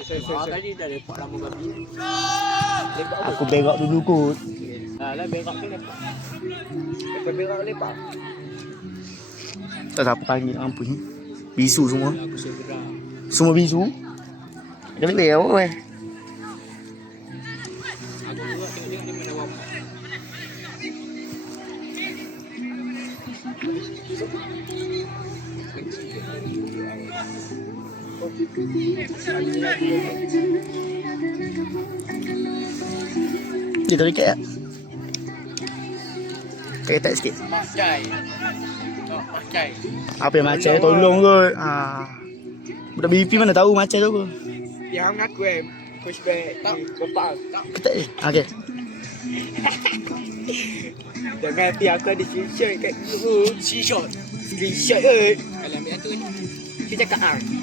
Tadi dah lepak lama babi. Aku berak dulu kot. Lah berak ke lepak. Lepas berak lepak. Tak siapa panggil apa ni. Bisu semua. Aku segera. Semua bisu. Jangan lewat weh. Aku juga tengok-tengok dia mana wap. Dia tarik kat. Ketek sikit. Macai. Oh, macai. Apa yang macam tolong kot. Budak BP mana tahu macam tu ke. Yang mengaku push back tak bapak tak. Ketek ni. Okey. Jangan hati aku ada screenshot kat dulu. Screenshot ke? Kalau ambil satu ni. Dia cakap ni.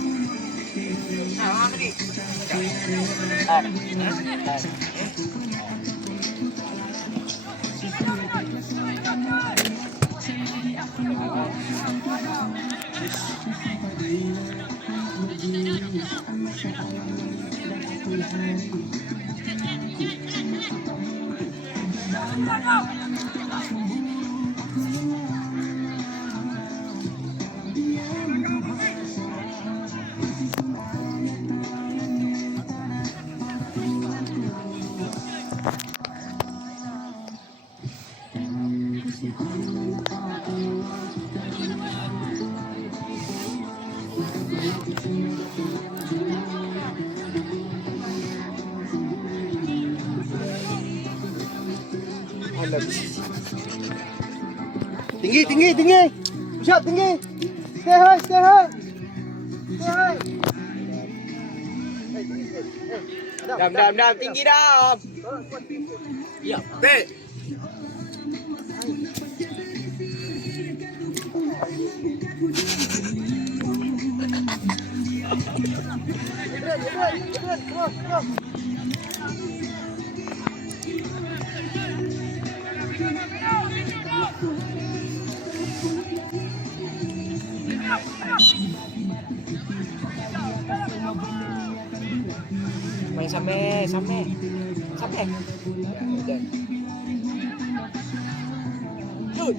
Tinggi. Push up tinggi. Stay high. Dam, tinggi dam. Ya. Teh. Main sampai. Shoot.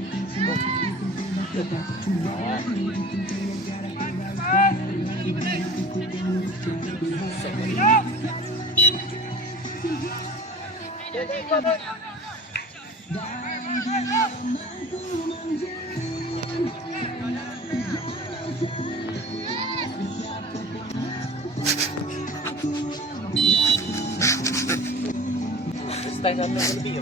Style anda lebih.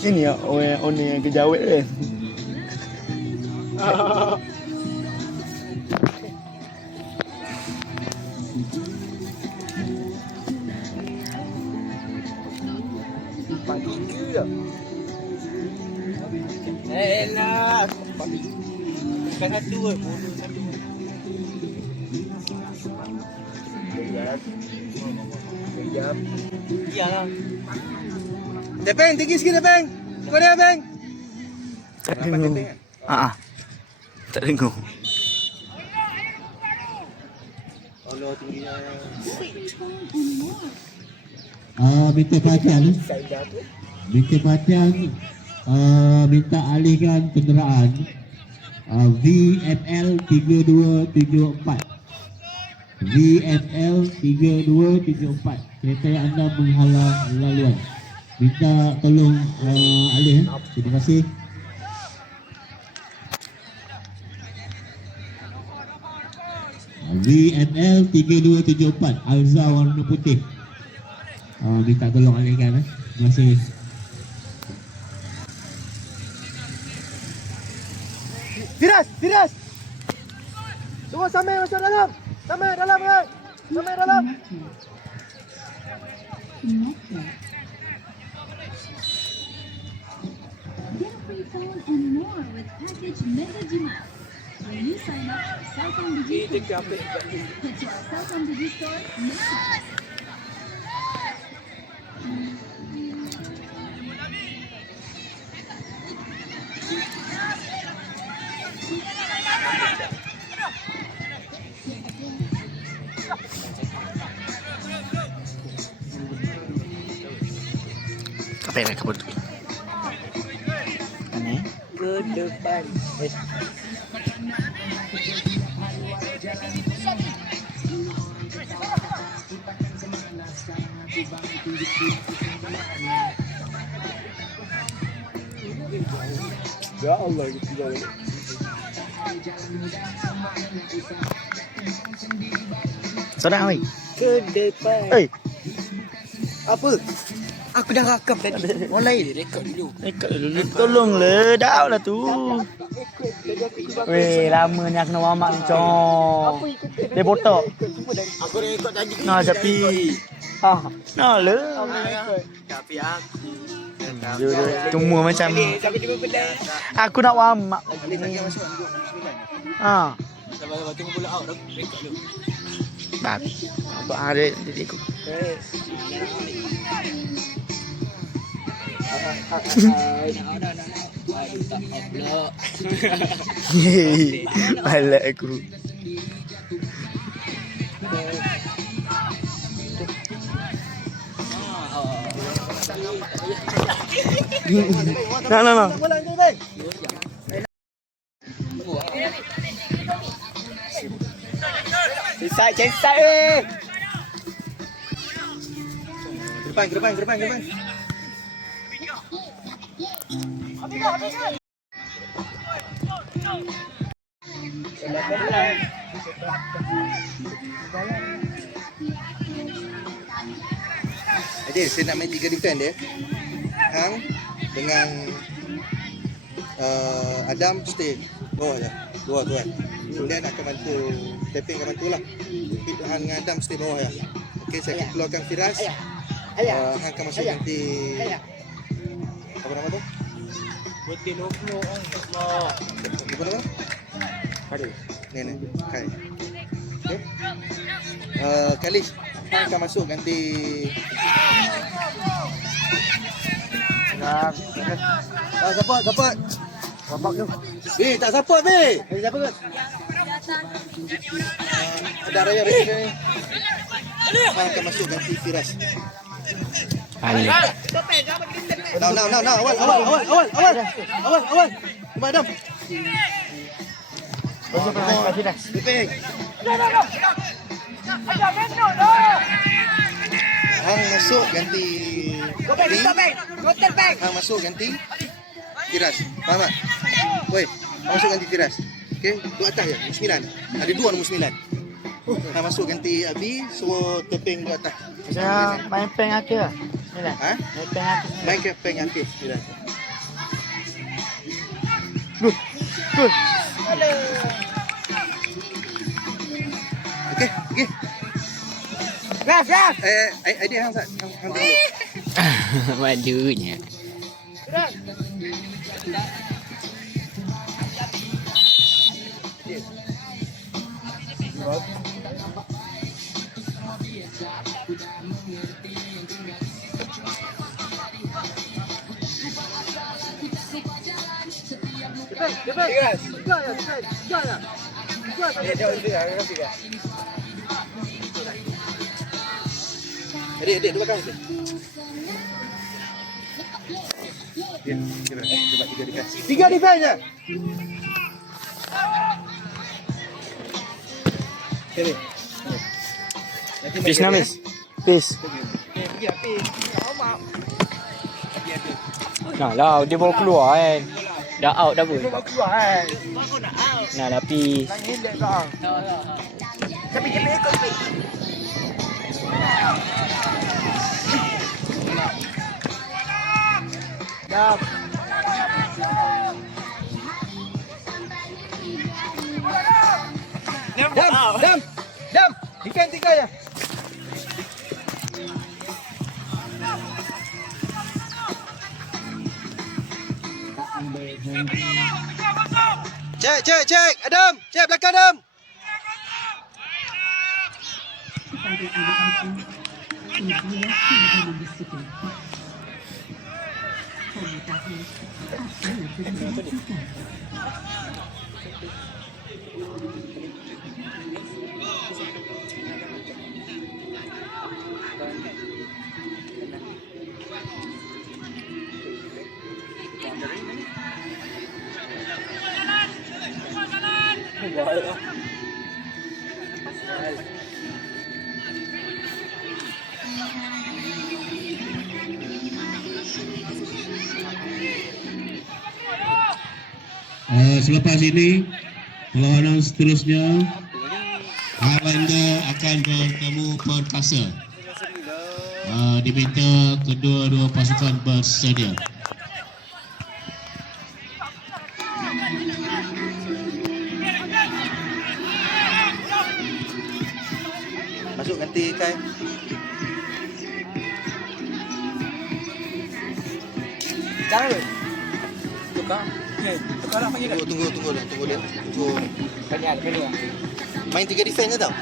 Ini ya orang yang kejawet kan. Pagi juga. Elah. Bukan satu ke? Bodoh satu. Kejap. Iyalah. Depeng, tinggi sikit Depeng. Kau dia Depeng. Tak dengar. Tak dengar. Kalau tingginya minta perhatian saya tu. Minta alihkan kenderaan VFL 3274 kereta yang anda menghalang laluan, minta tolong alih. Terima kasih. VNL 3274 Alza warna putih, minta tolong alihkan. Terima kasih. Firas. Semua samai masuk dalam. Samai dalam kan. Samai dalam. Get a free phone and more with package Mega Jimat. When you sign up for Celcom Digi, head to our Celcom Digi store now. Apa yang kabut? Aneh. Ke depan. Ya Allah gitu banget. Sedang oi. Ke depan. Apa? Aku dah rakam tadi. Mulai rekod dulu. Rekod dulu. Tolonglah, dah lah tu. Weh, lama ni aku nak mamak ni, cong. Dia botak. Aku rekod tadi. Nah, tapi nah le. Tapi aku Cuma macam sampai jumpa pedang. aku nak mamak. Lagi masuk. Sabar tunggu bola out rekod dulu. Bab. Apa ada dia ikut. Aduh tak upload. Balak aku. Nah. Cesai. Ke depan. Jadi saya nak main 3 defend dia. Hang dengan Adam stay bawah je. Dua tu kan. Kemudian akan bantu tapping akan bantulah. Tapi Hang dengan Adam stay bawah ya. Okey, saya akan keluarkan Firas. Hang akan masuk nanti. Apa nama tu? Putih Nukno Apa nama? Aduh. Ni. Kai. Okey. Kalis Hang akan masuk ganti. Support. Bapak tu. Tak support be. Siapa tu? Ada raya ni. Hang akan masuk ganti Firas. Balik. Now. Awal. Madam. Kasih dah. Diping. Hang masuk ganti. Hang masuk ganti Firas. Faham tak? Woi, hang masuk ganti Firas. Okey, dua atas je. Nombor 9. Ada 2 nombor 9. Hang masuk ganti Abi, suruh teping dua atas. Saya main peng akhir lah. Ni lah. Ha? Main peng akhir. Main ke peng aktif. Good. Okey. Raf. Idea hang tak? Hang dulu. Madunya. Adik, di belakang tu. Dia buat 3 defense. 3 defense je. Okey. Peace namis. Peace. Nah lah, dia baru keluar kan. Dah out dah pun. Bawa keluar kan. Nah lah peace. Nangis dia kau. Tapi dia ikut. Dam. Ikan 3 je. Cek. Adam, cek belakang Adam. Selepas ini perlawanan seterusnya Aranda akan bertemu Perkasa. Diminta kedua-dua pasukan bersedia. Masuk ganti Kai. Jangan. Tukar. Tukar nak panggil. Tunggu dia. Tunggu. Kanya. Main 3 defense je tau.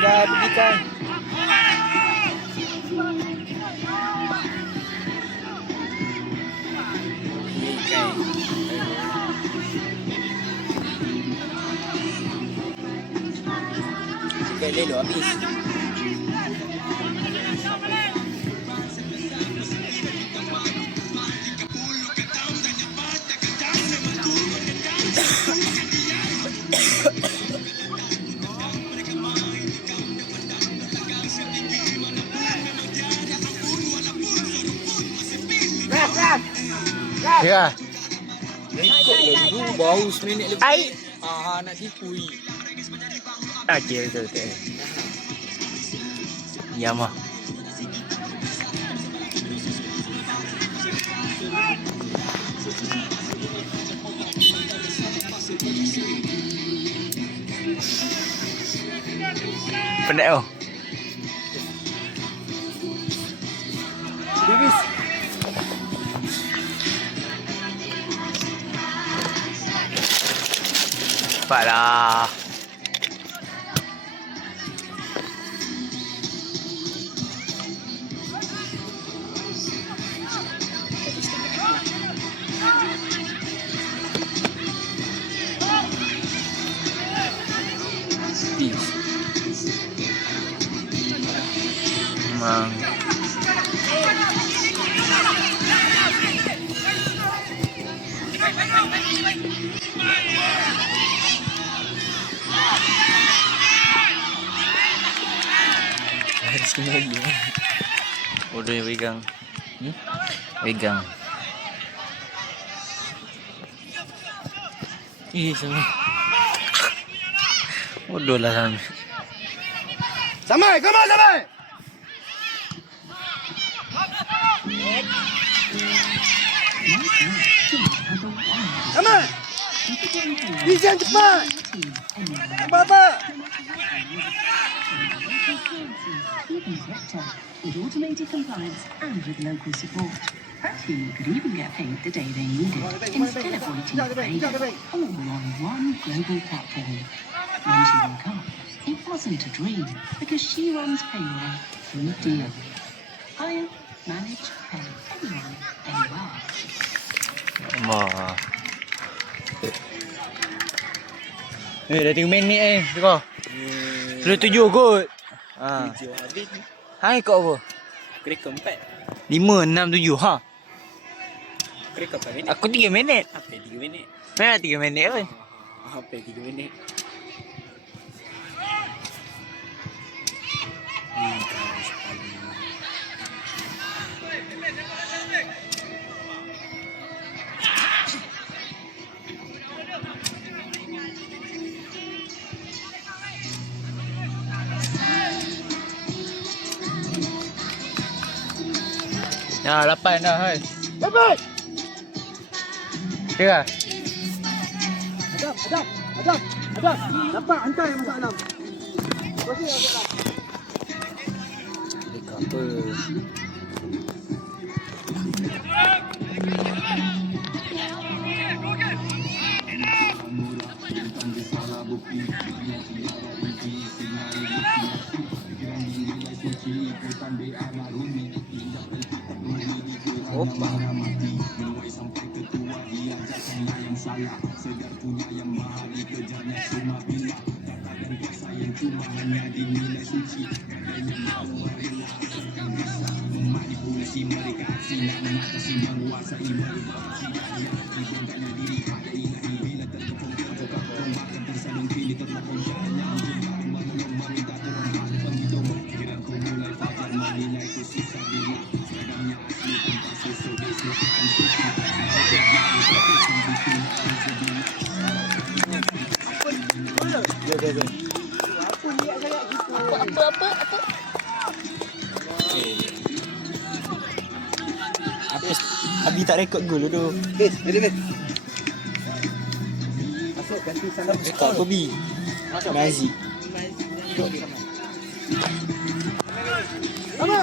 Dah pergi Kai. Kai lelo habis. Ya. Ikut dulu bau seminit lebih. Ai. Nak tipu. Okey, betul. Ya mah. Penat oh. Davis. Cepatlah. Memang. Harus kembali. Bodoh yang pegang. Pegang. Sama. Bodoh lah Sami. Samai, come on, Samai. Samai. Bisa cepat. Apa? Even better, with automated compliance and with local support. Perhaps you could even get paid the day they need it, instead of waiting for payday, all on one global platform. When she woke up, it wasn't a dream, because she runs payroll through Deal. Hire, manage, pay anyone, anywhere. Wah. Dah 3 minit Tengok. Sudah 7 kot. Ha. Hai kau apa? Kereka 4. 5, 6, 7. Ha. Kereka 4 minit. Aku 3 minit. Apa 3 minit? Memang 3 minit kan? Apa 3 minit? Ya, 8 dah hai. Dapat. Kira. Ada. Dapat hantar yang masak 6. Terus ni apa? Dekat apa? Abi tak rekod gol tu. Jadi ni. Rekod apa Bi? Mazi.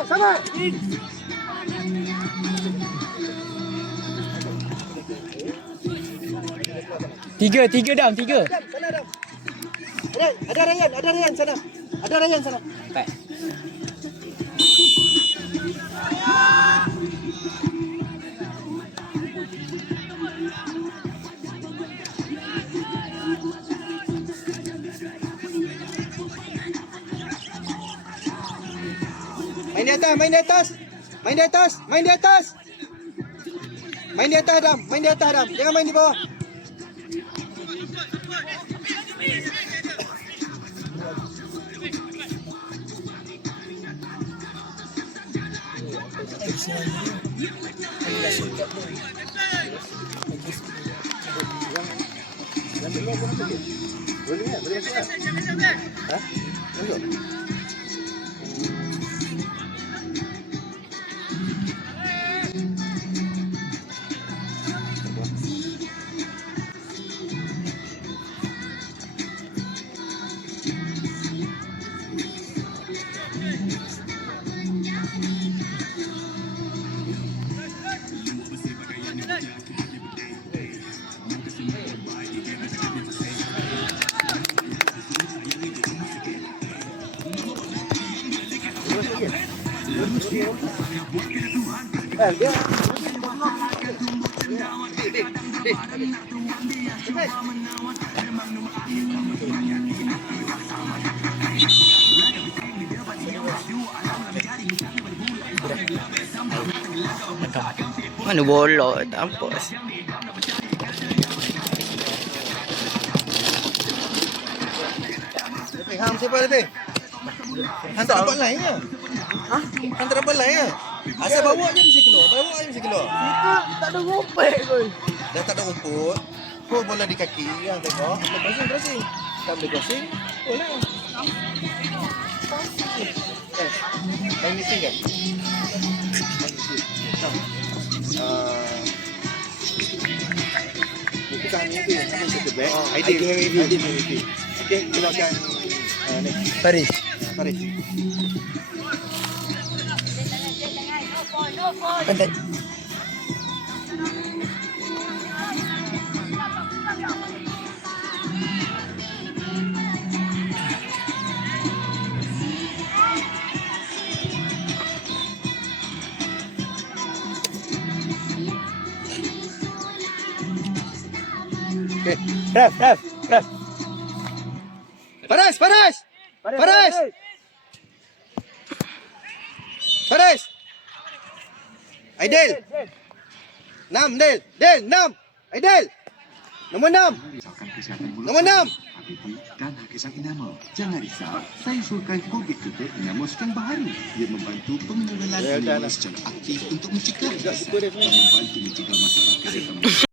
Sama. Tiga Dam. Sana dah. Ada Ryan sana. Ada Ryan sana. Baik. Main di atas Dam. Jangan main di bawah. Boleh masuk. Hah? Masuk. Mana bola tak nampak. Hang siapa lebih? Hang tak dapat line ke? Hah? Hang tak dapat line ke? Asal bawa je mesti keluar. Tak ada rumput kot. Dah tak ada rumput. Kau bola di kaki yang tengok. Crossing. Tak boleh crossing. Boleh. Main meeting kan? Bukan mimpi, sama satu back. Idea mimpi. Okey, keluarkan next. Faris. Pantai. Okey. Raf. Faris. Aidil. 6 Del 6. Aidil. Nombor 6. Nombor 6. Dan hakisan Enamel. Jangan risau, saya usulkan Colgate Total Enamel Strength baharu. Ia membantu pengeneralan enamel secara aktif untuk mencegah rasa dan membantu mencegah masalah kesihatan.